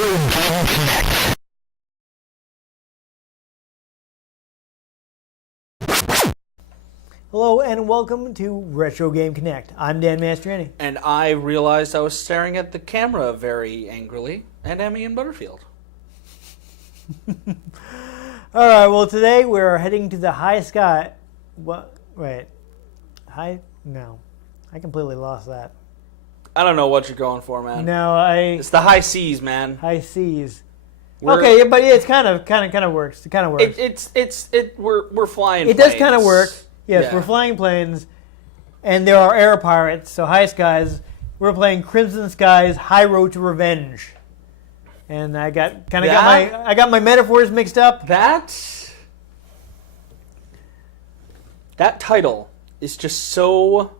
Game Connect. Hello and welcome to Retro Game Connect. I'm Dan Mastriani. And I realized I was staring at the camera very angrily, and Emmy and Butterfield. All right, well today we're heading to the high sky. What? Wait. High? No. I completely lost that. I don't know what you're going for, man. No, It's the high seas, man. High seas. We're- Okay, but it's kind of works. It kind of works. We're flying. It does kind of work. Yes, Yeah. we're flying planes, and there are air pirates. So high skies. We're playing Crimson Skies: High Road to Revenge, and I got my metaphors mixed up. That title is just so.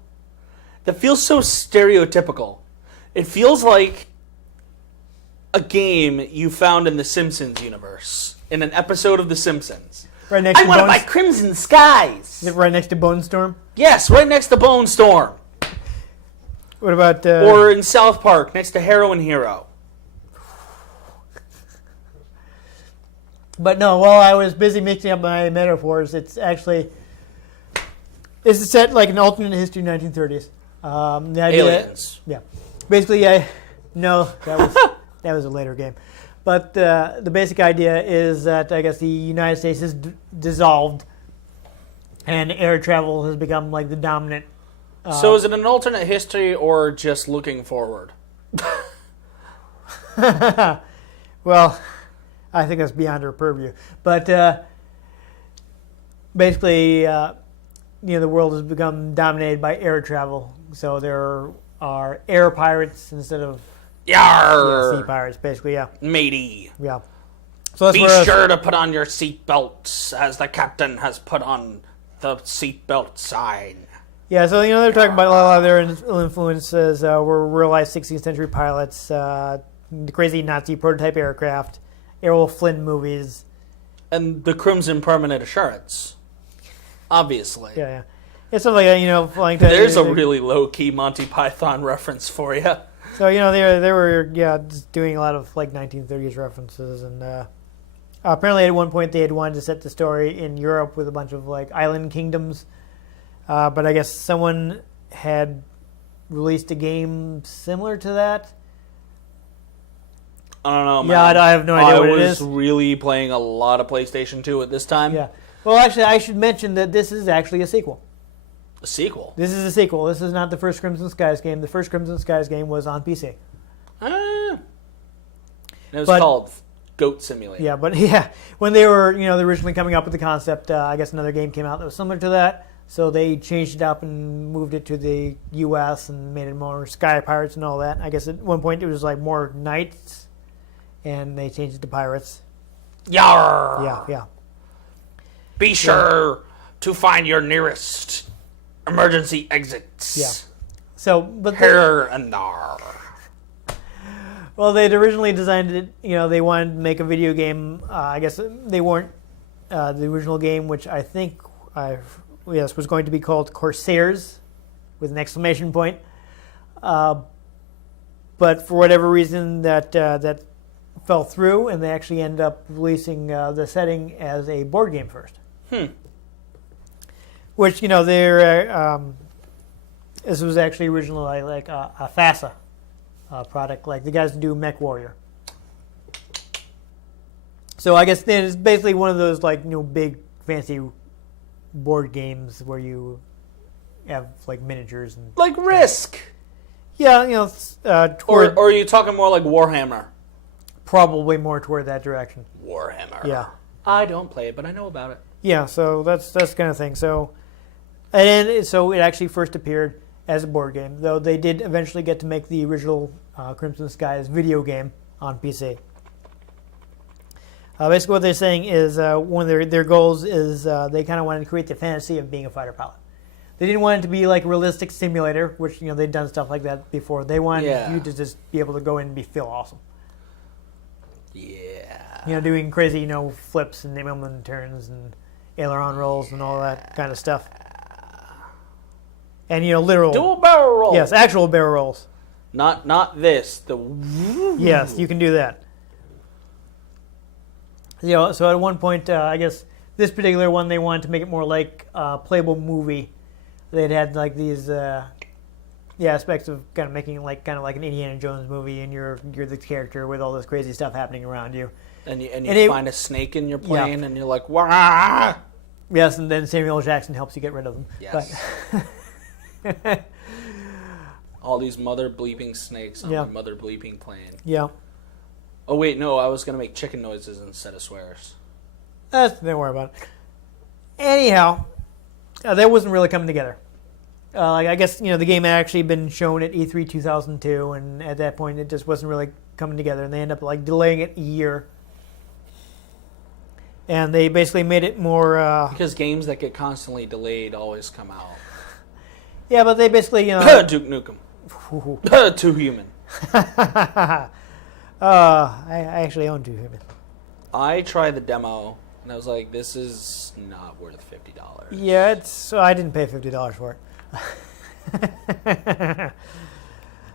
That feels so stereotypical. It feels like a game you found in the Simpsons universe, in an episode of The Simpsons. Right next I to want to Bones- buy Crimson Skies. Right next to Bone Storm. Yes, right next to Bone Storm. What about Or in South Park, next to Heroin Hero. But no, while I was busy mixing up my metaphors, it's set like an alternate history 1930s. The idea, Aliens. Yeah, basically, no, that was a later game. But the basic idea is that I guess the United States is dissolved, and air travel has become like the dominant. So is it an alternate history or just looking forward? Well, I think that's beyond our purview. But basically, the world has become dominated by air travel. So there are air pirates instead of sea pirates, basically, yeah. Matey. Yeah. So that's Be where sure to put on your seatbelts, as the captain has put on the seatbelt sign. Yeah, so they're talking about a lot of their influences were real-life 16th century pilots, the crazy Nazi prototype aircraft, Errol Flynn movies. And the Crimson Permanent Assurance. Obviously. Yeah. It's something like flying to... There's a really low-key Monty Python reference for you. So, they were just doing a lot of, 1930s references. And apparently at one point they had wanted to set the story in Europe with a bunch of, island kingdoms. But I guess someone had released a game similar to that. I don't know, man. Yeah, I have no idea what it is. I was really playing a lot of PlayStation 2 at this time. Yeah. Well, actually, I should mention that this is actually a sequel. A sequel? This is a sequel. This is not the first Crimson Skies game. The first Crimson Skies game was on PC. It was called Goat Simulator. Yeah, but when they were, originally coming up with the concept, I guess another game came out that was similar to that. So they changed it up and moved it to the U.S. and made it more Sky Pirates and all that. I guess at one point it was more knights, and they changed it to pirates. Yarr! Yeah. Be sure to find your nearest emergency exits. Yeah. So, but Here and there. well, they'd originally designed it. They wanted to make a video game. I guess they weren't the original game, which I think was going to be called Corsairs, with an exclamation point. But for whatever reason, that fell through, and they actually ended up releasing the setting as a board game first. Which they're this was actually originally like a FASA product, like the guys who do Mech Warrior. So I guess it's basically one of those big fancy board games where you have miniatures and Like Risk. yeah, Or are you talking more like Warhammer? probably more toward that direction. Warhammer. Yeah. I don't play it, but I know about it. Yeah, so that's the kind of thing. So, so it actually first appeared as a board game, though they did eventually get to make the original Crimson Skies video game on PC. Basically, what they're saying is one of their goals is they kind of wanted to create the fantasy of being a fighter pilot. They didn't want it to be like a realistic simulator, which they'd done stuff like that before. They wanted you to just be able to go in and feel awesome. Yeah. Doing crazy, flips and moment turns and aileron rolls and all that kind of stuff. And literal Dual barrel roll. Yes, actual barrel rolls. Not this. The Yes, you can do that. So at one point, I guess this particular one, they wanted to make it more like a playable movie. They'd had like these the aspects of kind of making it kind of like an Indiana Jones movie, and you're the character with all this crazy stuff happening around you. And you find a snake in your plane, and you're like, wah! Yes, and then Samuel L. Jackson helps you get rid of them. Yes. But all these mother bleeping snakes on my mother bleeping plane. Yeah. Oh, wait, no, I was going to make chicken noises instead of swears. Don't worry about it. Anyhow, that wasn't really coming together. I guess, the game had actually been shown at E3 2002, and at that point it just wasn't really coming together, and they ended up delaying it a year. And they basically made it more... because games that get constantly delayed always come out. Yeah, but they basically, Duke Nukem. Too Human. I actually own 2 Human. I tried the demo, and I was like, this is not worth $50. Yeah, so I didn't pay $50 for it.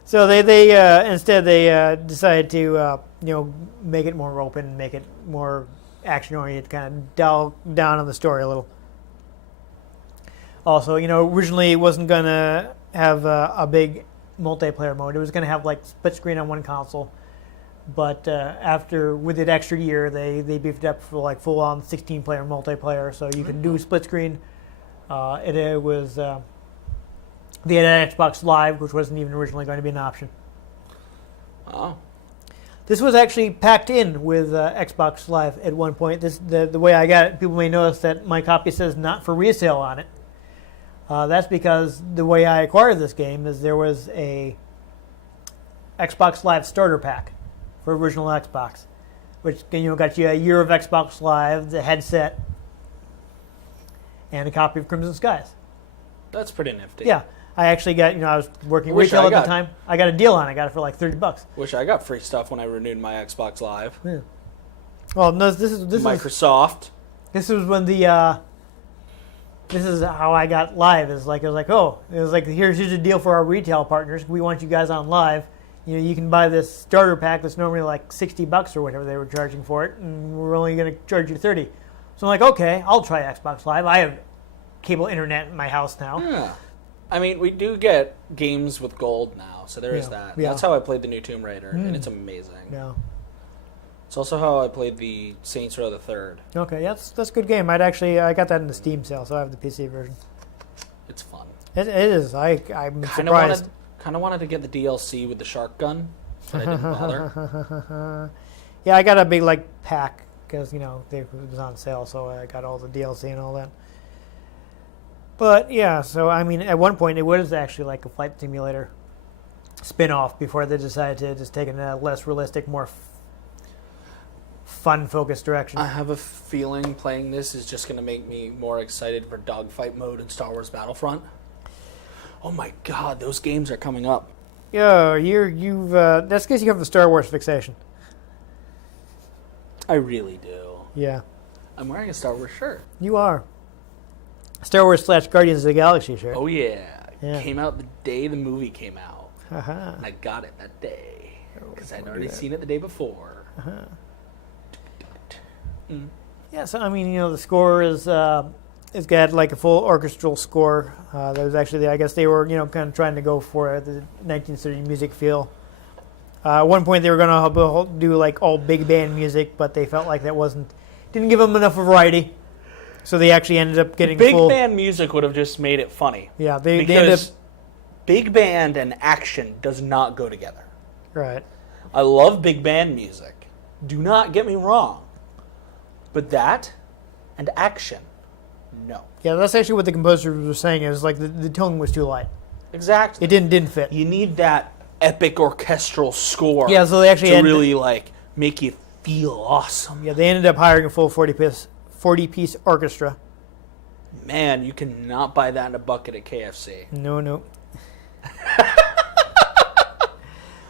So they instead they decided to make it more open, make it more action oriented, kind of dial down on the story a little. Also, originally it wasn't gonna have a big multiplayer mode. It was gonna have split screen on one console, but after with an extra year, they beefed it up for full on 16-player multiplayer, so you can do split screen. It was they had Xbox Live, which wasn't even originally going to be an option. Oh. This was actually packed in with Xbox Live at one point. The way I got it, people may notice that my copy says not for resale on it. That's because the way I acquired this game is there was a Xbox Live starter pack for original Xbox, which got you a year of Xbox Live, the headset, and a copy of Crimson Skies. That's pretty nifty. Yeah. I actually got, I was working retail at the time. I got a deal on it. I got it for $30. Wish I got free stuff when I renewed my Xbox Live. Yeah. Well, no, this is Microsoft. This was when the this is how I got Live. It was like here's a deal for our retail partners. We want you guys on Live. You can buy this starter pack that's normally $60 or whatever they were charging for it, and we're only going to charge you $30. So I'm like, okay, I'll try Xbox Live. I have cable internet in my house now. Yeah. I mean, we do get games with gold now, so there is that. Yeah. That's how I played the new Tomb Raider, and it's amazing. Yeah. It's also how I played the Saints Row the Third. Okay, that's a good game. I got that in the Steam sale, so I have the PC version. It's fun. It is. I'm surprised. Kind of wanted to get the DLC with the shark gun, but I didn't bother. Yeah, I got a big pack because it was on sale, so I got all the DLC and all that. But yeah, so I mean, at one point it was actually a flight simulator spin-off before they decided to just take it in a less realistic, more fun-focused direction. I have a feeling playing this is just going to make me more excited for dogfight mode in Star Wars Battlefront. Oh my God, those games are coming up. Yeah, that's because you have the Star Wars fixation. I really do. Yeah. I'm wearing a Star Wars shirt. You are. Star Wars / Guardians of the Galaxy shirt. Oh yeah. It came out the day the movie came out. Uh-huh. And I got it that day because I'd already seen it the day before. Uh-huh. Mm. Yeah, so I mean, the score is it's got a full orchestral score. That was actually, I guess they were kind of trying to go for the 1930 music feel. At one point they were going to do all big band music, but they felt like that didn't give them enough variety. So they actually ended up getting big band music would have just made it funny. Yeah, they ended up big band and action does not go together. Right. I love big band music. Do not get me wrong. But that and action, no. Yeah, that's actually what the composer was saying. Is the tone was too light. Exactly. It didn't fit. You need that epic orchestral score. Yeah, so they actually to really make you feel awesome. Yeah, they ended up hiring a full 40-piece orchestra. Man, you cannot buy that in a bucket at KFC. No.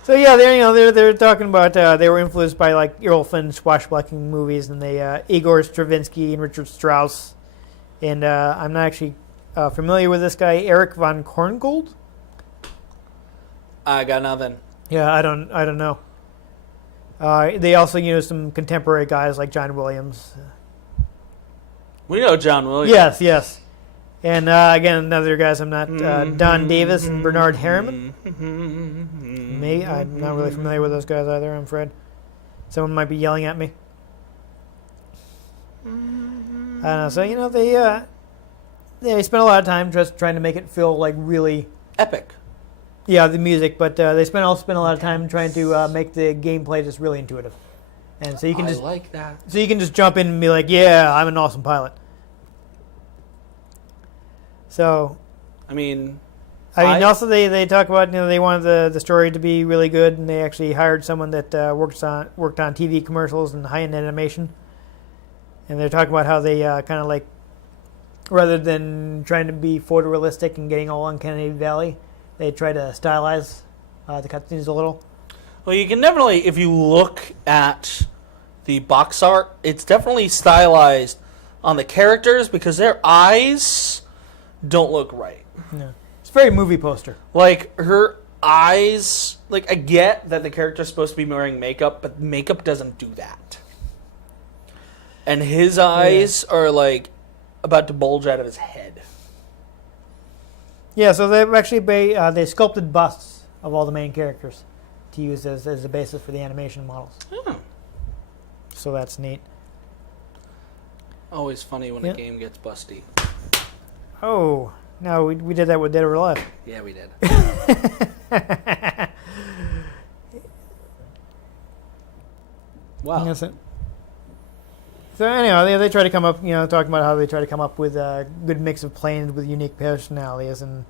So yeah, they're talking about they were influenced by Errol Flynn swashbuckling movies, and Igor Stravinsky and Richard Strauss, and I'm not actually familiar with this guy, Eric von Korngold. I got nothing. Yeah, I don't know. They also used some contemporary guys like John Williams. We know John Williams. Yes, yes. And again, another guys I'm not Don Davis and Bernard Harriman. I'm not really familiar with those guys either. I'm afraid someone might be yelling at me. I don't know. So they spent a lot of time just trying to make it feel like really epic. Yeah, the music, but they also spent a lot of time trying to make the gameplay just really intuitive, and so you can I like that. So you can just jump in and be like, "Yeah, I'm an awesome pilot." So, I mean, also they talk about they wanted the story to be really good, and they actually hired someone that worked on TV commercials and high-end animation, and they're talking about how they kind of like, rather than trying to be photorealistic and getting all uncanny valley, they try to stylize the cutscenes a little. Well, you can definitely, if you look at the box art, it's definitely stylized on the characters because their eyes don't look right. No. It's very movie poster. Like, her eyes, like, I get that the character's supposed to be wearing makeup, but makeup doesn't do that. And his eyes are, like, about to bulge out of his head. Yeah, so they've actually they sculpted busts of all the main characters to use as a basis for the animation models. Hmm. So that's neat. Always funny when a game gets busty. Oh, no, we did that with Dead or Alive. Yeah, we did. Wow. That's it. So anyhow, they try to come up, talking about how they try to come up with a good mix of planes with unique personalities, and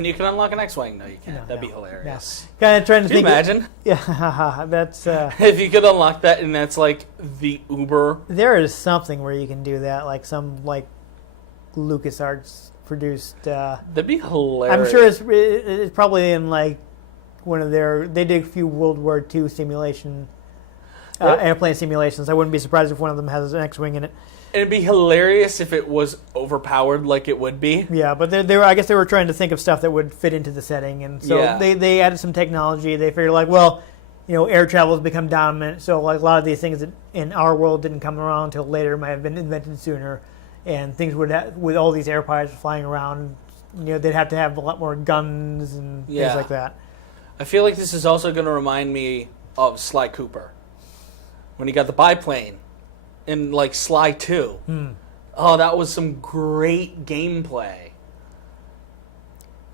you can unlock an X-wing. No, you can't. That'd be hilarious. No. Kind of trying to Can you think. imagine? Yeah, that's. If you could unlock that, and that's like the Uber. There is something where you can do that, like some LucasArts produced. That'd be hilarious. I'm sure it's probably in like one of their. They did a few World War II simulation. Airplane simulations. I wouldn't be surprised if one of them has an X-wing in it. It'd be hilarious if it was overpowered like it would be. Yeah, but I guess they were trying to think of stuff that would fit into the setting, and so they added some technology. They figured air travel has become dominant, so like a lot of these things that in our world didn't come around until later might have been invented sooner, and things with all these air pilots flying around, they'd have to have a lot more guns and things like that. I feel like this is also going to remind me of Sly Cooper. When he got the biplane in like Sly 2. Oh, that was some great gameplay.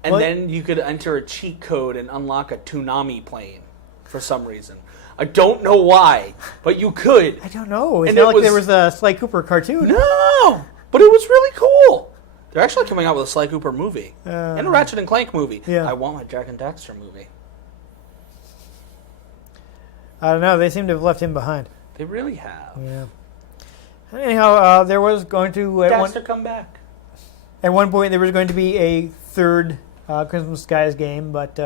And then you could enter a cheat code and unlock a Toonami plane for some reason. I don't know why, but you could. I don't know. It's not like there was a Sly Cooper cartoon. No, but it was really cool. They're actually coming out with a Sly Cooper movie and a Ratchet and Clank movie. Yeah. I want my Jack and Daxter movie. I don't know. They seem to have left him behind. They really have. Yeah. Anyhow, there was going to Daxter come back. At one point, there was going to be a third Crimson Skies game, but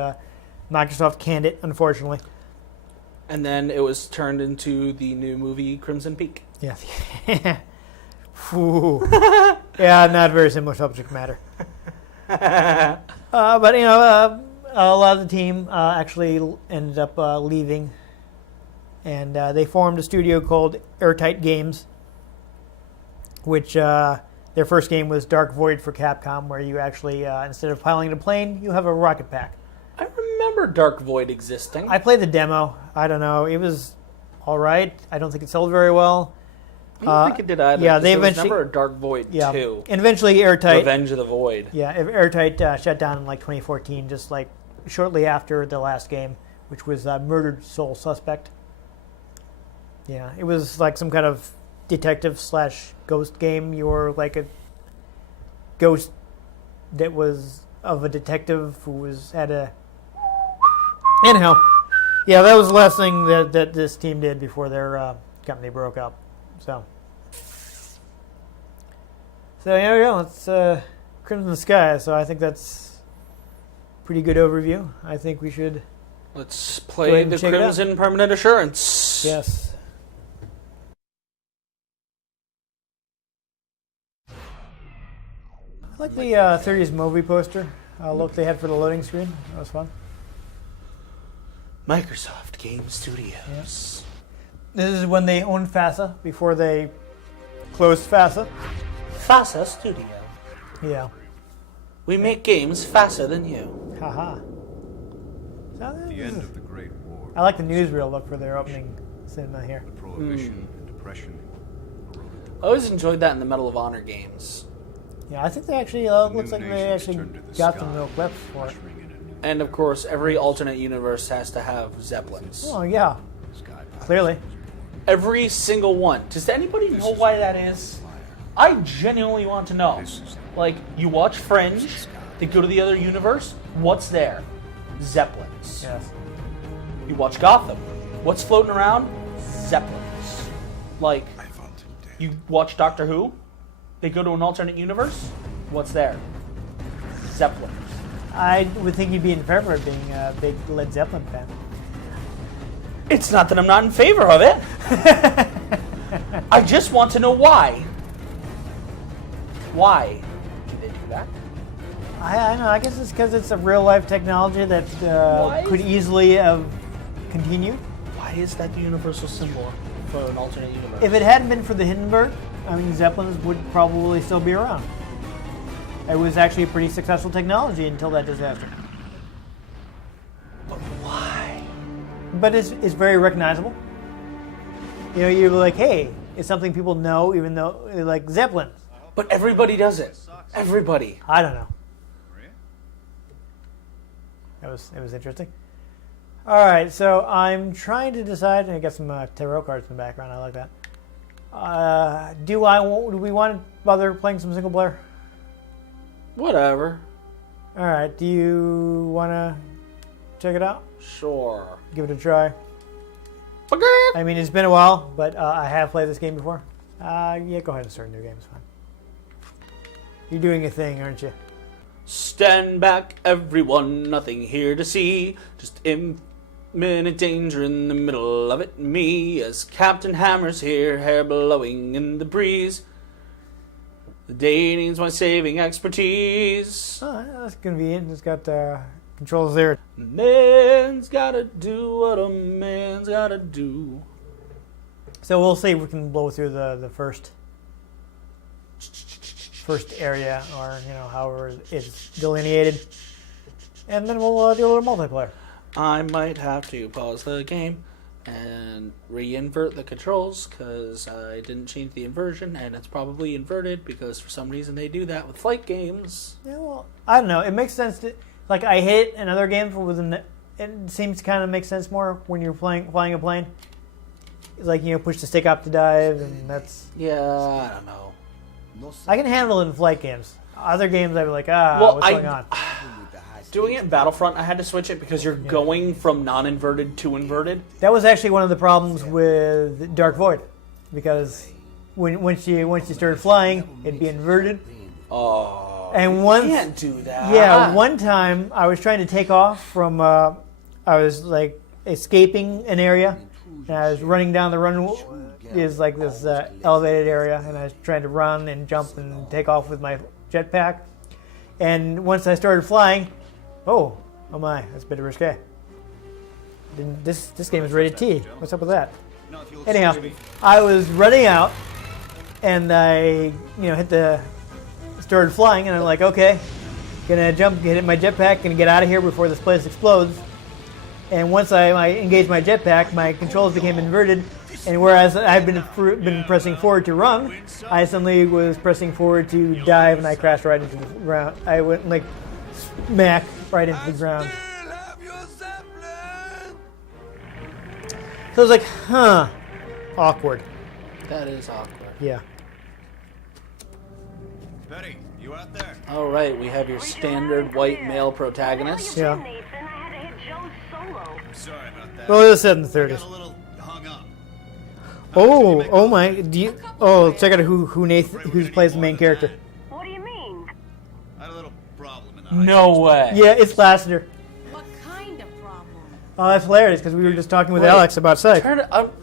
Microsoft canned it, unfortunately. And then it was turned into the new movie Crimson Peak. Yeah. Yeah, not very similar subject matter. But a lot of the team actually ended up leaving. And they formed a studio called Airtight Games, which their first game was Dark Void for Capcom, where you actually, instead of piloting a plane, you have a rocket pack. I remember Dark Void existing. I played the demo. I don't know. It was all right. I don't think it sold very well. I don't think it did either. Yeah, there was never a Dark Void 2. And eventually Airtight... Revenge of the Void. Yeah, Airtight shut down in 2014, just shortly after the last game, which was Murdered Soul Suspect. Yeah, it was like some kind of detective/ghost game. You were like a ghost that was of a detective who had a... Anyhow, yeah, that was the last thing that this team did before their company broke up. So there we go. It's Crimson Sky. So I think that's a pretty good overview. I think we should... Let's play the Crimson Permanent Assurance. Yes. I like the 30s movie poster look they had for the loading screen. That was fun. Microsoft Game Studios. This is when they owned FASA before they closed FASA. FASA Studio. Yeah. We make games faster than you. Haha. The end of the Great War. I like the newsreel look for their opening cinema here. The Prohibition and Depression eroded the I always enjoyed that in the Medal of Honor games. Yeah, I think they actually looks like they actually got some real clips for it. And of course, every alternate universe has to have Zeppelins. Oh yeah, clearly. Every single one. Does anybody know why that is? I genuinely want to know. Like, you watch Fringe, they go to the other universe, what's there? Zeppelins. Yes. You watch Gotham, what's floating around? Zeppelins. Like, you watch Doctor Who, they go to an alternate universe, what's there? Zeppelins. I would think you'd be in favor of being a big Led Zeppelin fan. It's not that I'm not in favor of it. I just want to know why. Why did they do that? I know. I guess it's because it's a real life technology that could easily have continued. Why is that the universal symbol for an alternate universe? If it hadn't been for the Hindenburg, I mean, Zeppelins would probably still be around. It was actually a pretty successful technology until that disaster. But why? But it's very recognizable. You know, you're like, hey, it's something people know, even though, like, Zeppelins. But everybody does it. Everybody. I don't know. It was interesting. All right, so I'm trying to decide. I got some tarot cards in the background. I like that. Do we want to bother playing some single player? Whatever. All right. Do you want to check it out? Sure. Give it a try. I mean, it's been a while, but I have played this game before. Yeah, go ahead and start a new game. It's fine. You're doing a thing, aren't you? Stand back, everyone. Nothing here to see. Just imminent danger in the middle of it. Me, as Captain Hammer's here, hair blowing in the breeze. The day needs my saving expertise. Oh, that's convenient. It's got controls there. Man's gotta do what a man's gotta do. So we'll see if we can blow through the first area, or however it's delineated, and then we'll do a little multiplayer. I might have to pause the game and re-invert the controls because I didn't change the inversion, and it's probably inverted because for some reason they do that with flight games. Yeah, well, I don't know. It makes sense to, like, I hate in other games it seems to kind of make sense more when you're flying a plane. It's like, push the stick up to dive, and that's... Yeah, I don't know. I can handle it in flight games. Other games, I'd be like, what's going on? Doing it in Battlefront, I had to switch it because you're going from non-inverted to inverted. That was actually one of the problems with Dark Void, because once you started flying, it'd be inverted. Oh, and you can't do that. Yeah, one time I was trying to take off from, I was like escaping an area, and I was running down the runway. Is like this elevated area, and I was trying to run and jump and take off with my jetpack. And once I started flying, oh my, that's a bit risque. This game is rated T. What's up with that? Anyhow, I was running out, and I started flying, and I'm like, okay, gonna jump, get in my jetpack, and get out of here before this place explodes. And once I engaged my jetpack, my controls became inverted. And whereas I've been pressing forward to run, I suddenly was pressing forward to dive, and I crashed right into the ground. I went like smack right into the ground. So I was like, awkward. That is awkward. Yeah. Betty, you out there? All right, we have your standard white male protagonist. Yeah. I'm sorry about that. Well, it was set in the I got 30s. a little hung up. Oh my! Check out who plays the main character. What do you mean? I had a little problem in the No way. Yeah, it's Lassiter. What kind of problem? Oh, that's hilarious because we were just talking with Wait. Alex about sex. Turn it up.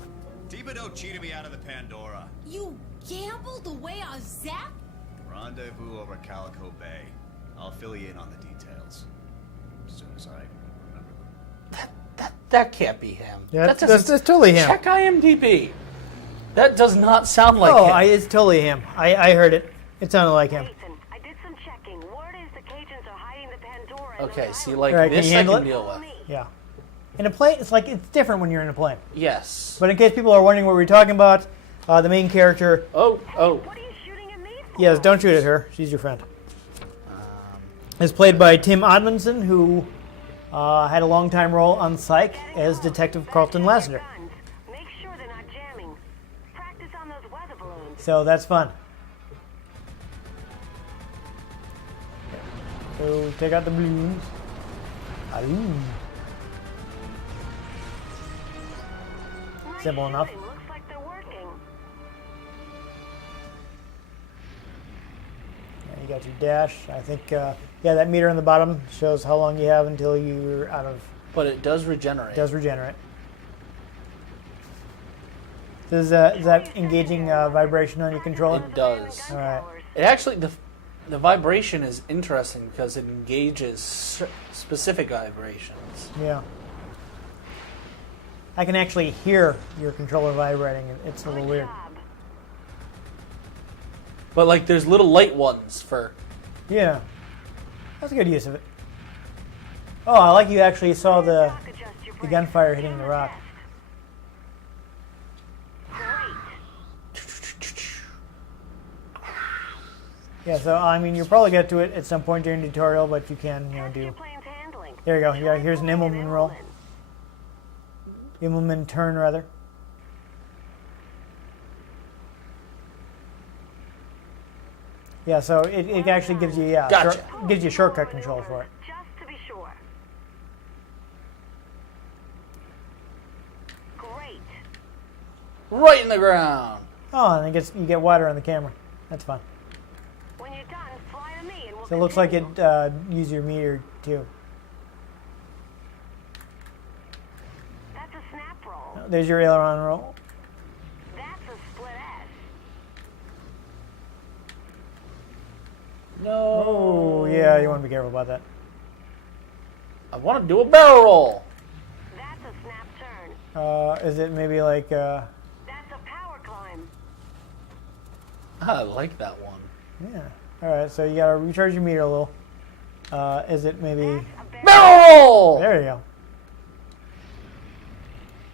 Thibodeau cheated me out of the Pandora. You gambled away a Zap? Rendezvous over Calico Bay. I'll fill you in on the details as soon as I remember them. That can't be him. Yeah, That that's totally him. Check IMDb. That does not sound like Oh, him. it's totally him. I heard it. It sounded like him. Nathan, I did some checking. Word is the Cajuns are hiding the Pandora. in Okay, those see, islands. like Alright, can this you I handle can it? deal with. Yeah. In a plane, it's different when you're in a plane. Yes. But in case people are wondering what we're talking about, the main character, Oh. What are you shooting at me for? yes, don't shoot at her. She's your friend. Is played by Tim Odmanson, who had a long-time role on Psych as Detective Carlton Lassiter. Guns. Make sure they're not jamming. Practice on those weather balloons. So that's fun. So take out the balloons. Ayoo. Nice Simple enough. shooting. Looks like they're working. Yeah, you got your dash. I think, yeah, that meter on the bottom shows how long you have until you're out of. But it does regenerate. It does regenerate. Is that engaging vibration on your controller? It does. All right. It actually the vibration is interesting because it engages specific vibrations. Yeah. I can actually hear your controller vibrating. It's a little Good weird. job. But like there's little light ones for Yeah. That's a good use of it. Oh, I like you actually saw the Shock adjust your the brakes. gunfire hitting the rock. Great. Yeah, so I mean, you'll probably get to it at some point during the tutorial, but you can, Test do. your plane's handling. There you go. Yeah, here's an Show Immelman it roll. in. Immelman turn, rather. Yeah, so it actually gives you Gotcha. gives you shortcut control for it. Just to be sure. Great. right in the ground. Oh, and you get water on the camera. That's fine. When you're done, fly to me and we'll So it looks like it continue. use your meter too. That's a snap roll. There's your aileron roll. That's a split S. No. Oh, yeah, you want to be careful about that. I want to do a barrel roll. That's a snap turn. Is it maybe like That's a power climb. I like that one. yeah? All right, so you gotta recharge your meter a little. Is it maybe? That's a barrel. Barrel roll. There you go.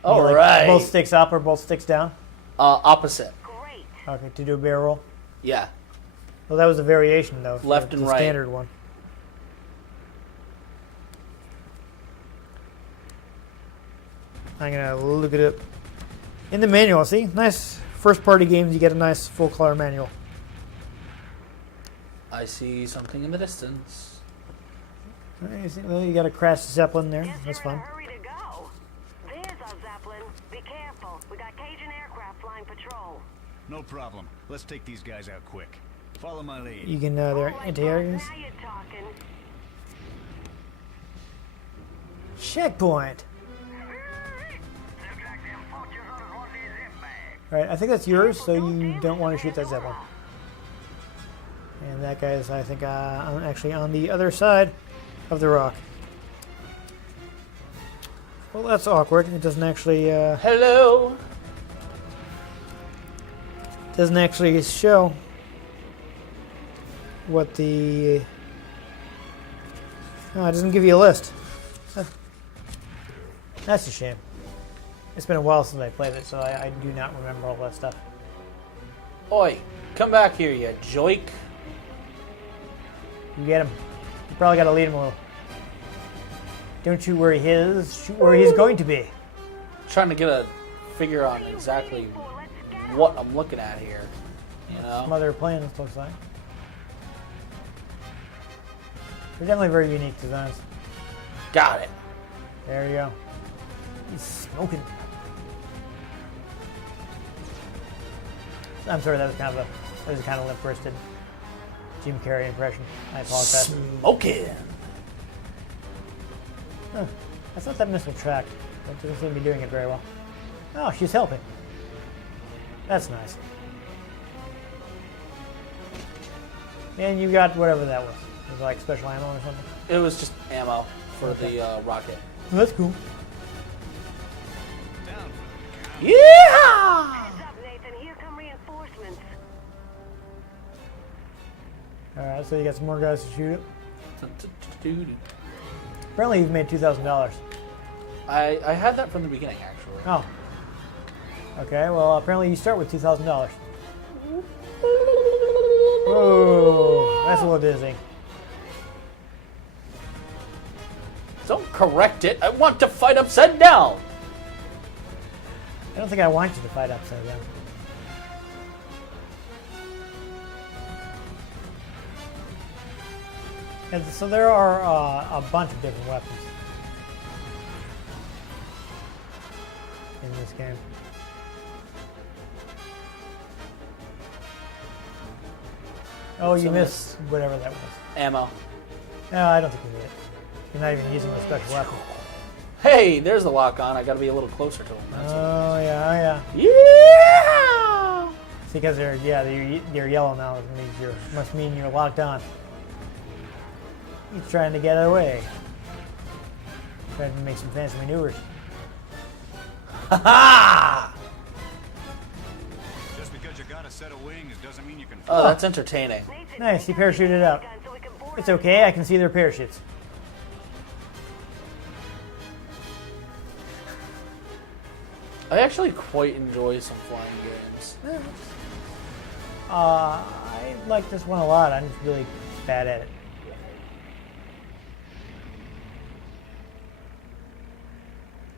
All You like right. Both sticks up or both sticks down. Opposite. Great. Okay, to do a barrel roll. Yeah. Well, that was a variation though. Left the and right. Standard one. I'm gonna look it up in the manual. See, nice first-party games. You get a nice full-color manual. I see something in the distance. All right, well, you got a crash Zeppelin there. Guess That's we're in fun. a hurry to go. There's our Zeppelin. Be careful. We got Cajun aircraft flying patrol. No problem. Let's take these guys out quick. Follow my lead. You can they're All right, anti-areas. boss, now you're talking. Checkpoint. All right, I think that's yours, so you don't want to shoot that Zeppelin. And that guy is, I think, actually on the other side of the rock. Well, that's awkward. It doesn't actually Hello. show what the. No, it doesn't give you a list. That's a shame. It's been a while since I played it, so I do not remember all that stuff. Oi, come back here, you joik. You get him. You probably got to lead him a little. Don't shoot where he is. Shoot where he's going to be. Trying to get a figure on exactly what I'm looking at here. You Some know? other planes, looks like. They're definitely very unique designs. Got it. There you go. He's smoking. I'm sorry, that was kind of limp-wristed Jim Carrey impression. I apologize. Smoking. Huh. I thought that missile tracked. That doesn't seem to be doing it very well. Oh, she's helping. That's nice. And you got whatever that was. Was it like special ammo or something? It was just ammo for the rocket. Oh, that's cool. Yeah! Heads up, Nathan. Here come reinforcements. All right, so you got some more guys to shoot at. Apparently, you've made $2,000. I had that from the beginning, actually. Oh. Okay. Well, apparently you start with $2,000. Whoa, that's a little dizzy. Don't correct it. I want to fight upside down. I don't think I want you to fight upside down. And so there are a bunch of different weapons in this game. Oh, you Some of missed whatever that was. Ammo. No, I don't think you need it. You're not even using a special weapon. Hey, there's the lock on. I gotta be a little closer to him. That's Oh yeah, oh yeah. Yeah! It's because they're yellow now. It means must mean you're locked on. He's trying to get away. Trying to make some fancy maneuvers. Ha! Just because you got a set of wings doesn't mean you can. Oh, that's entertaining. Nathan, Nice, you parachuted out. gun so we can board It's up. okay, I can see their parachutes. I actually quite enjoy some flying games. I like this one a lot. I'm just really bad at it.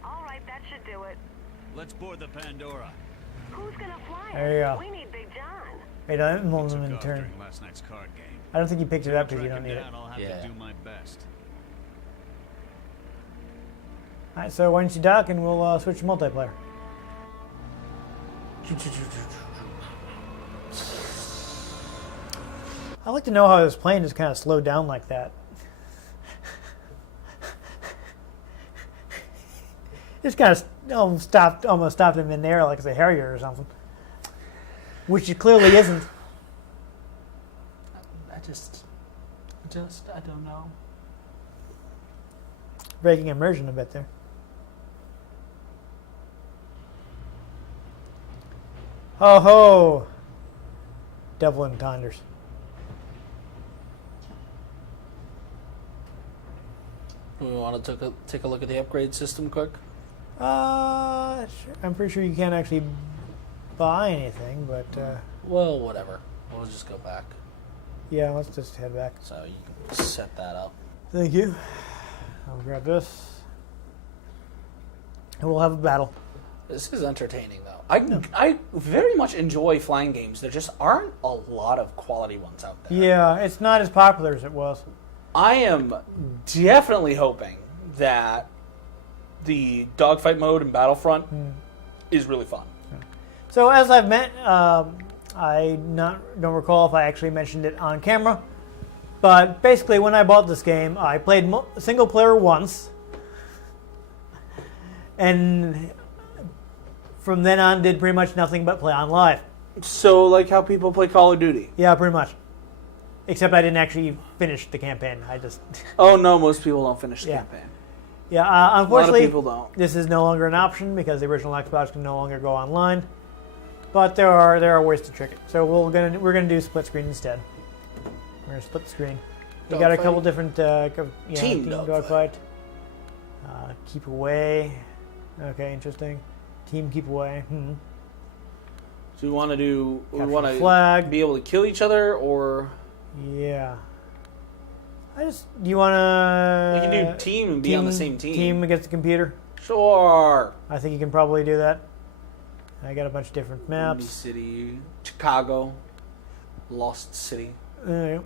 All right, that should do it. Let's board the Pandora. Who's gonna fly There you us? go. We need Big John. Wait, I'm holding them Took in off turn. during last night's card game. I don't think you picked it up because Track you don't him need it. down, I'll have Yeah. to do my best. Alright, so why don't you dock and we'll switch to multiplayer. I'd like to know how this plane just kind of slowed down like that. Just kind of almost stopped him in there like it's a Harrier or something. Which it clearly isn't. I don't know. Breaking immersion a bit there. Ho ho! Double entendres. We want to take a look at the upgrade system quick. Sure. I'm pretty sure you can't actually buy anything, but Well, whatever. We'll just go back. yeah, let's just head back. So you can set that up. Thank you. I'll grab this. And we'll have a battle. This is entertaining, though. I very much enjoy flying games. There just aren't a lot of quality ones out there. Yeah, it's not as popular as it was. I am definitely hoping that the dogfight mode in Battlefront is really fun. So as I've met, I don't recall if I actually mentioned it on camera, but basically when I bought this game, I played single player once, and from then on did pretty much nothing but play on live. So, like how people play Call of Duty. Yeah, pretty much. Except I didn't actually finish the campaign. I just Oh no, most people don't finish the Yeah. campaign. unfortunately, people don't. this is no longer an option because the original Xbox can no longer go online. But there are ways to trick it. So we're gonna do split screen instead. We're gonna split the screen. We got a Dogfight? couple different Team dogfight. Keep away. Okay, interesting. Team keep away. So we want to do. We Capture want the to flag. be able to kill each other, or Yeah. Do you wanna? we can do team and be on the same team. Team against the computer. Sure. I think you can probably do that. I got a bunch of different Windy maps. City, Chicago, Lost City, Yeah.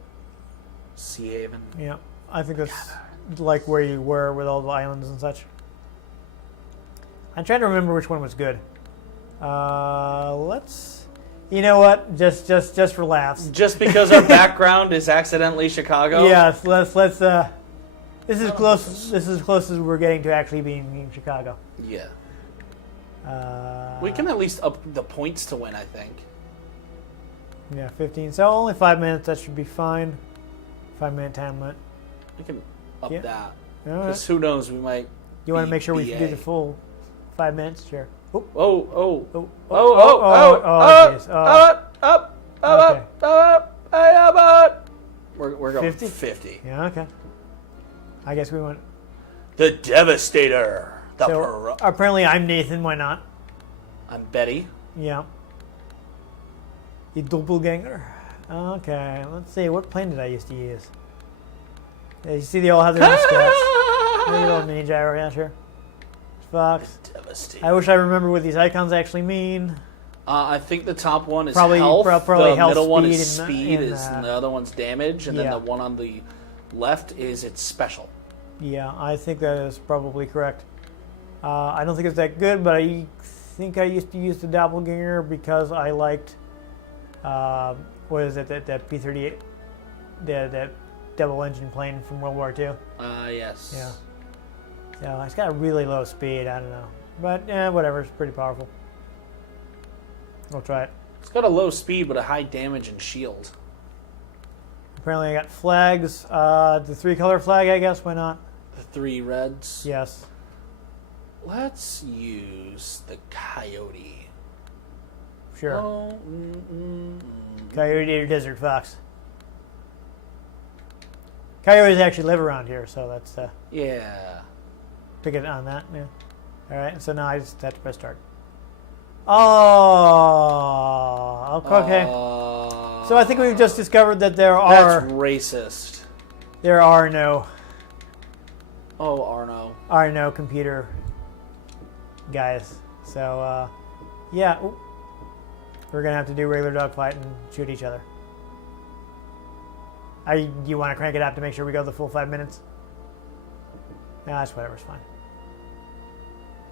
Sea Haven. Yeah, I think that's like where you were with all the islands and such. I'm trying to remember which one was good. Let's. You know what? Just for laughs. Just because our background is accidentally Chicago. Yes. Let's. This is close. This is as close as we're getting to actually being in Chicago. Yeah. Uh, We can at least up the points to win, I think. Yeah, 15. So only 5 minutes. That should be fine. 5-minute time limit. We can up Yeah. that. All right. Because who knows, we might. You want to be make sure we do BA. the full 5 minutes? Sure. Oh, oh, Oh, up, jeez. up. We're going 50? 50. Yeah, okay. I guess we went. The Devastator. So, apparently I'm Nathan, why not? I'm Betty. Yeah. The doppelganger. Okay, let's see. What plane did I used to use? Yeah, you see they all have their own stats. Maybe a little mini gyro, yeah, sure. Fox. Devastator. I wish I remember what these icons actually mean. I think the top one is Probably health, probably the health, middle one speed, is speed, and the other one's damage, and yeah. then the one on the left is its special. Yeah, I think that is probably correct. I don't think it's that good, but I think I used to use the doppelganger because I liked, what is it, that P-38, that double engine plane from World War II. Yes. Yeah. So it's got a really low speed, I don't know. But, whatever, it's pretty powerful. We'll try it. It's got a low speed, but a high damage and shield. Apparently I got flags. The 3-color flag, I guess, why not? The 3 reds. Yes. Let's use the Coyote. Sure. Oh, Coyote or Desert Fox. Coyotes actually live around here, so that's yeah. pick it on that. Yeah. All right. So now I just have to press start. Oh. Okay. So I think we've just discovered that there That's racist. are no Arno. computer guys. So yeah, we're gonna have to do regular dogfight and shoot each other. Do you want to crank it up to make sure we go the full 5 minutes? Nah, that's whatever, it's fine.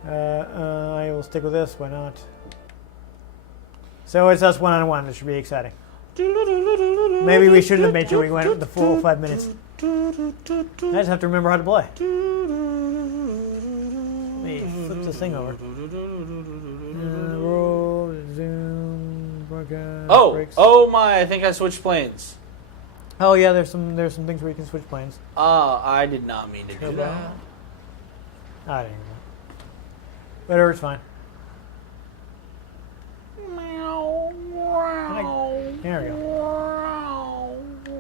I will stick with this, why not? So it's us one-on-one, this should be exciting. Maybe we shouldn't have made sure we went the full 5 minutes. I just have to remember how to play. Let me flip this thing over. Roll, zoom, broadcast, breaks. Oh my, I think I switched planes. Oh yeah, there's some things where you can switch planes. I did not mean to do that. I didn't know. Whatever, it's fine. There we go.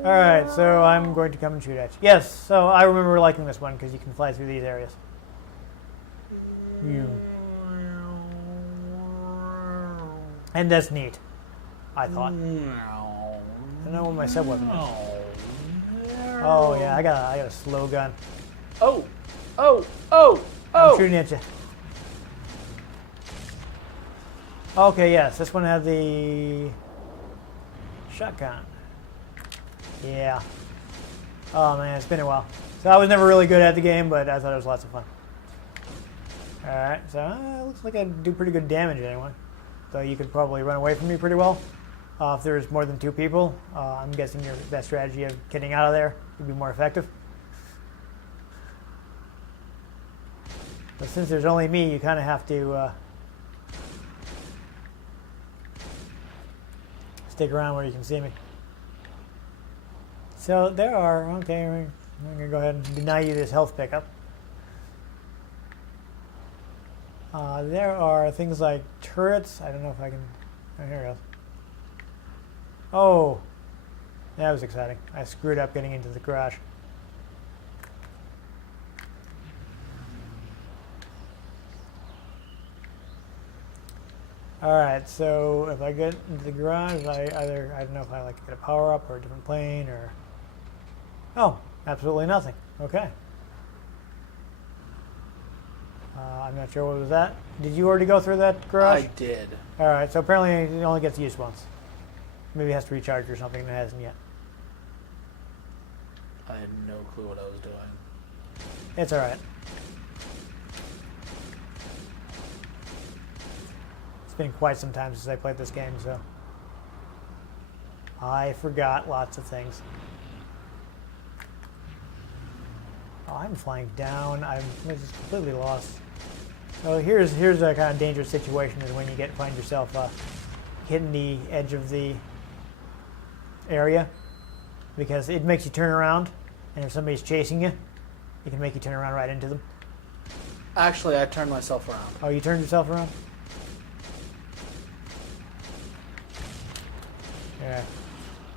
Alright, so I'm going to come and shoot at you. Yes, so I remember liking this one because you can fly through these areas. And that's neat, I thought. I know what my sub-weapon is. Oh yeah, I got a slow gun. Oh. I'm shooting at you. Okay, yes, this one had the shotgun. Yeah. Oh man, it's been a while. So I was never really good at the game, but I thought it was lots of fun. Alright, so it looks like I do pretty good damage anyway. So you could probably run away from me pretty well. If there's more than 2 people, I'm guessing that strategy of getting out of there would be more effective. But since there's only me, you kind of have to stick around where you can see me. So there are, okay, I'm going to go ahead and deny you this health pickup. There are things like turrets. I don't know if I can, oh, here it goes. Oh, that was exciting. I screwed up getting into the garage. Alright, so if I get into the garage, I don't know if I like to get a power up or a different plane or... Oh, absolutely nothing. Okay. I'm not sure what was that. Did you already go through that garage? I did. Alright, so apparently it only gets used once. Maybe it has to recharge or something and it hasn't yet. I had no clue what I was doing. It's alright. It's been quite some time since I played this game, so I forgot lots of things. Oh, I'm flying down. I'm just completely lost. So here's a kind of dangerous situation is when you find yourself hitting the edge of the area, because it makes you turn around, and if somebody's chasing you, it can make you turn around right into them. Actually, I turned myself around. Oh, you turned yourself around? Yeah.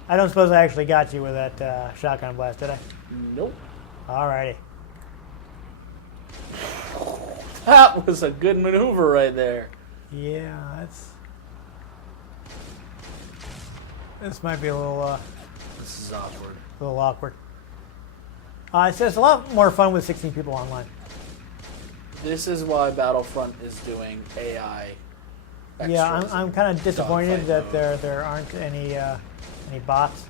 I don't suppose I actually got you with that shotgun blast, did I? Nope. Alrighty. That was a good maneuver right there. Yeah, this might be a little This is awkward. awkward. It's a lot more fun with 16 people online. This is why Battlefront is doing AI. Yeah, extras I'm and kind of disappointed dogfight that mode. there aren't any bots.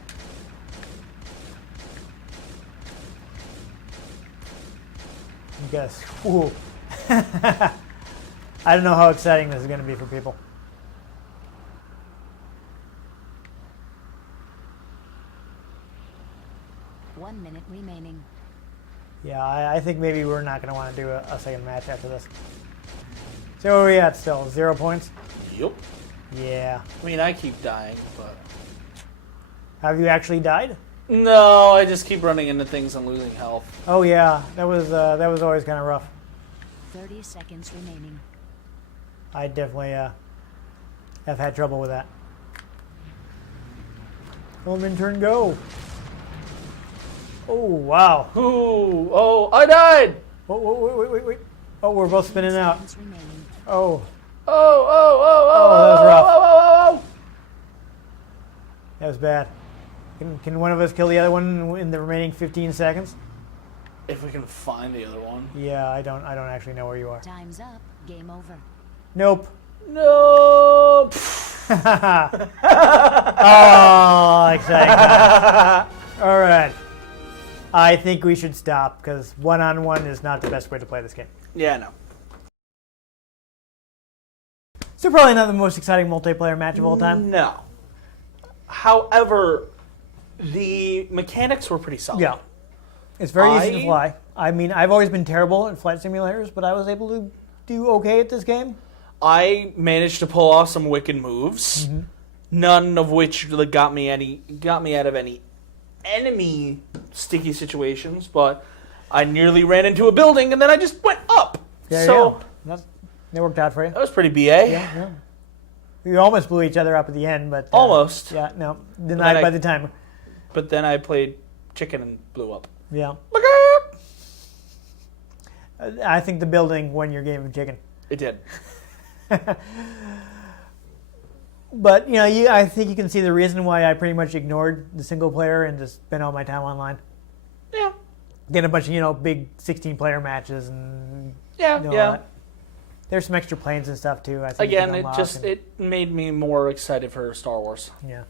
You guys, ooh. I don't know how exciting this is going to be for people. One minute remaining. Yeah, I think maybe we're not going to want to do a second match after this. So where are we at still? 0 points? Yup. Yeah. I mean, I keep dying, but Have you actually died? no, I just keep running into things and losing health. Oh yeah, that was always kind of rough. 30 seconds remaining. I definitely have had trouble with that. Home intern, go! Oh wow! Ooh, oh, I died! Oh, wait! Oh, we're both spinning out. Seconds remaining. Oh, Oh, that was rough. oh. that was bad. Can one of us kill the other one in the remaining 15 seconds? If we can find the other one. Yeah, I don't actually know where you are. Time's up. Game over. Nope. No. Oh, exciting times. All right. I think we should stop because one-on-one is not the best way to play this game. Yeah, no. So probably not the most exciting multiplayer match of all time. No. However, the mechanics were pretty solid. Yeah. It's very easy to fly. I mean, I've always been terrible at flight simulators, but I was able to do okay at this game. I managed to pull off some wicked moves, none of which really got me out of any enemy sticky situations, but I nearly ran into a building and then I just went up. There so you go. That worked out for you. that was pretty BA. Yeah. We almost blew each other up at the end, but... Almost. Yeah, no. Denied by the timer. But then I played chicken and blew up. Yeah. I think the building won your game of chicken. It did. But, I think you can see the reason why I pretty much ignored the single player and just spent all my time online. Yeah. Getting a bunch of, big 16-player matches and... Yeah, all yeah. that. There's some extra planes and stuff, too. I think you Again, can unlock and- it made me more excited for Star Wars. Yeah.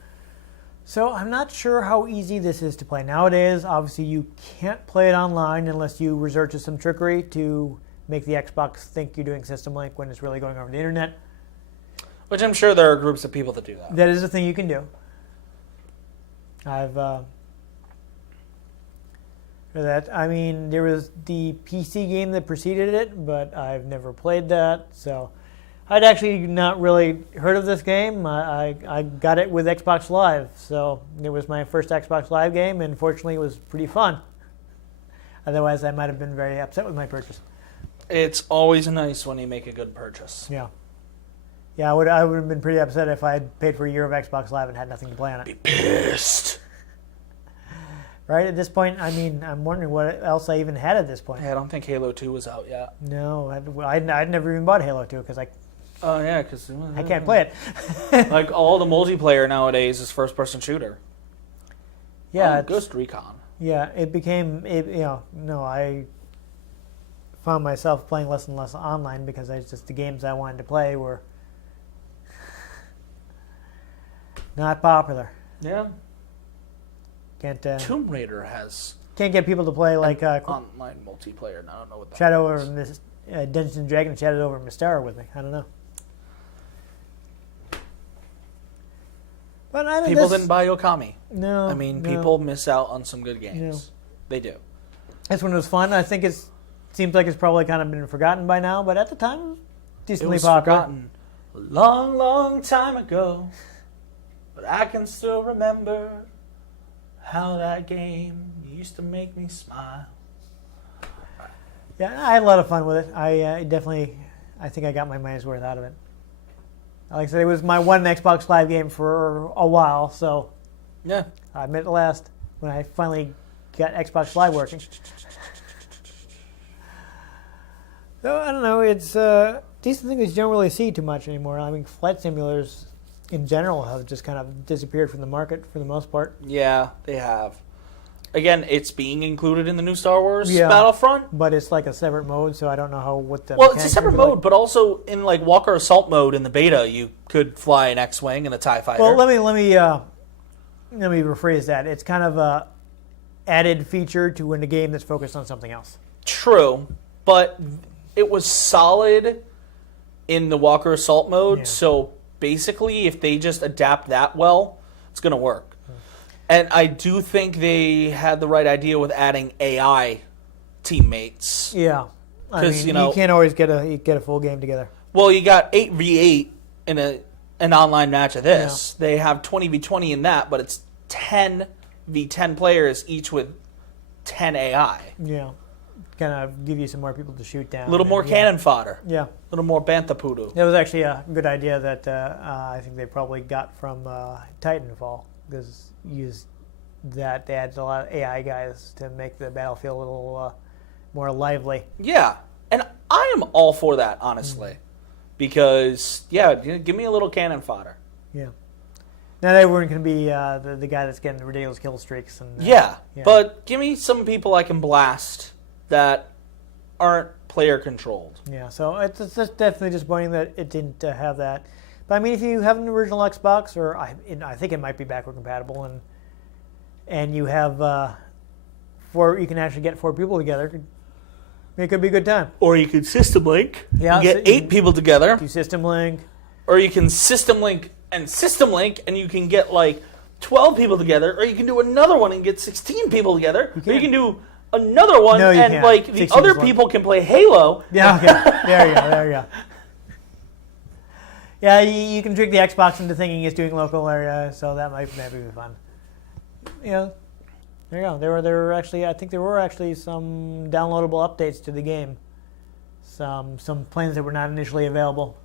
So I'm not sure how easy this is to play. Nowadays, obviously, you can't play it online unless you resort to some trickery to make the Xbox think you're doing System Link when it's really going over the internet. Which I'm sure there are groups of people that do that. That is a thing you can do. There was the PC game that preceded it, but I've never played that, so I'd actually not really heard of this game. I got it with Xbox Live, so it was my first Xbox Live game, and fortunately it was pretty fun. Otherwise, I might have been very upset with my purchase. It's always nice when you make a good purchase. Yeah. Yeah, I would have been pretty upset if I had paid for a year of Xbox Live and had nothing to play on it. Be pissed. Right at this point, I'm wondering what else I even had at this point. Yeah, I don't think Halo 2 was out yet. No, I'd never even bought Halo 2 because Oh, yeah, because... I can't play it. Like, all the multiplayer nowadays is first-person shooter. Yeah, Ghost Recon. Yeah, I found myself playing less and less online because the games I wanted to play were not popular. Yeah. Can't Tomb Raider has can't get people to play like online multiplayer, and I don't know what that Shadow is. or Dungeons and Dragons Shadow over Mystara with me. I don't know. But People didn't buy Okami. No. People miss out on some good games. No. They do. This one was fun. I think it seems like it's probably kind of been forgotten by now, but at the time, it was decently popular. Forgotten a long, long time ago, but I can still remember how that game used to make me smile. Yeah, I had a lot of fun with it. I think I got my money's worth out of it. Like I said, it was my one Xbox Live game for a while, so Yeah. I admit at last when I finally got Xbox Live working. So, I don't know, it's these things you don't really see too much anymore. I mean, flight simulators in general have just kind of disappeared from the market for the most part. Yeah, they have. Again, it's being included in the new Star Wars Yeah. Battlefront. But it's like a separate mode, so I don't know what the Well, it's a mechanics separate would be like. mode, but also in like Walker Assault mode in the beta, you could fly an X-wing and a TIE fighter. Well, let me rephrase that. It's kind of a added feature to a game that's focused on something else. True, but it was solid in the Walker Assault mode, Yeah. so basically if they just adapt that well, it's going to work. And I do think they had the right idea with adding AI teammates. Yeah, I 'Cause, mean, you know- can't always get a full game together. Well, you got 8v8 in an online match of this. They have 20v20 in that, but it's 10v10 players, each with 10 AI. Yeah, kind of give you some more people to shoot down. A little more Yeah. cannon fodder. Yeah, A little more Bantha-poodoo. that was actually a good idea that I think they probably got from Titanfall, because they added a lot of AI guys to make the battlefield a little more lively. Yeah, and I am all for that, honestly. Because, yeah, give me a little cannon fodder. Yeah. Now they weren't going to be the guy that's getting the ridiculous kill streaks. And Yeah, but give me some people I can blast that aren't player controlled. Yeah, so it's just definitely disappointing that it didn't have that. But I mean, if you have an original Xbox, or I think it might be backward compatible, and you have you can actually get 4 people together. It could be a good time. Or you could system link, Yeah, and get so 8 people together. Do System Link. Or you can system link, and you can get like 12 people together. Or you can do another one and get 16 people together. Or you can do another one, No, you and can't. like the 16 other is one. people can play Halo. Yeah, okay. There you go. Yeah, you can trick the Xbox into thinking it's doing local area, so that might be fun. Yeah, there you go. There were actually, I think there were actually some downloadable updates to the game. Some plans that were not initially available,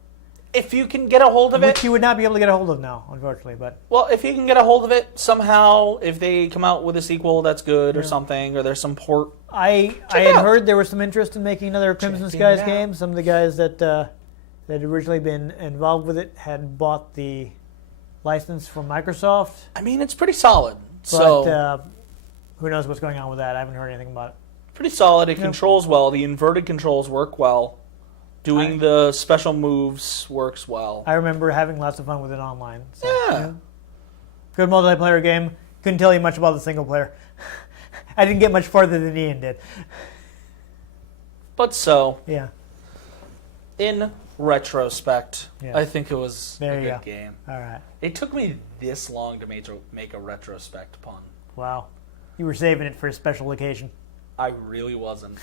If you can get a hold of which it, you would not be able to get a hold of now, unfortunately. But well, if you can get a hold of it somehow, if they come out with a sequel that's good or something, or there's some port. I Check had it out. heard there was some interest in making another Crimson Checking Skies it out. game. Some of the guys that had originally been involved with it had bought the license from Microsoft. I mean, it's pretty solid. But So who knows what's going on with that? I haven't heard anything about it. pretty solid. It controls well. The inverted controls work well. Doing the special moves works well. I remember having lots of fun with it online. So, Yeah. Good multiplayer game. Couldn't tell you much about the single player. I didn't get much farther than Ian did. But so, Yeah. in retrospect, Yeah. I think it was There a you good go. game. All right. It took me this long to make a retrospect pun. Wow. You were saving it for a special occasion. I really wasn't.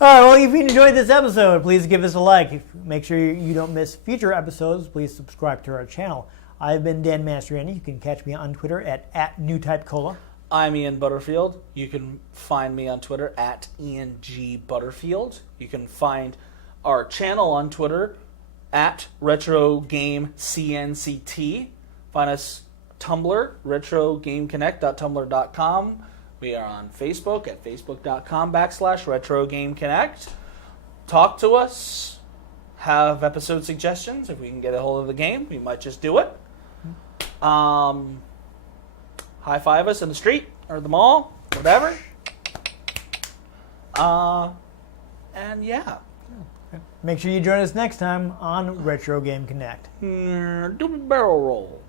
All right, well, if you enjoyed this episode, please give us a like. Make sure you don't miss future episodes. Please subscribe to our channel. I've been Dan Mastriani. You can catch me on Twitter at @NewTypeCola. I'm Ian Butterfield. You can find me on Twitter at Ian G. Butterfield. You can find our channel on Twitter at RetroGameCNCT. Find us Tumblr, RetroGameConnect.tumblr.com. We are on Facebook at Facebook.com/RetroGameConnect. Talk to us. Have episode suggestions. If we can get a hold of the game, we might just do it. High five us in the street or the mall, whatever. And yeah. Make sure you join us next time on Retro Game Connect. Double barrel roll.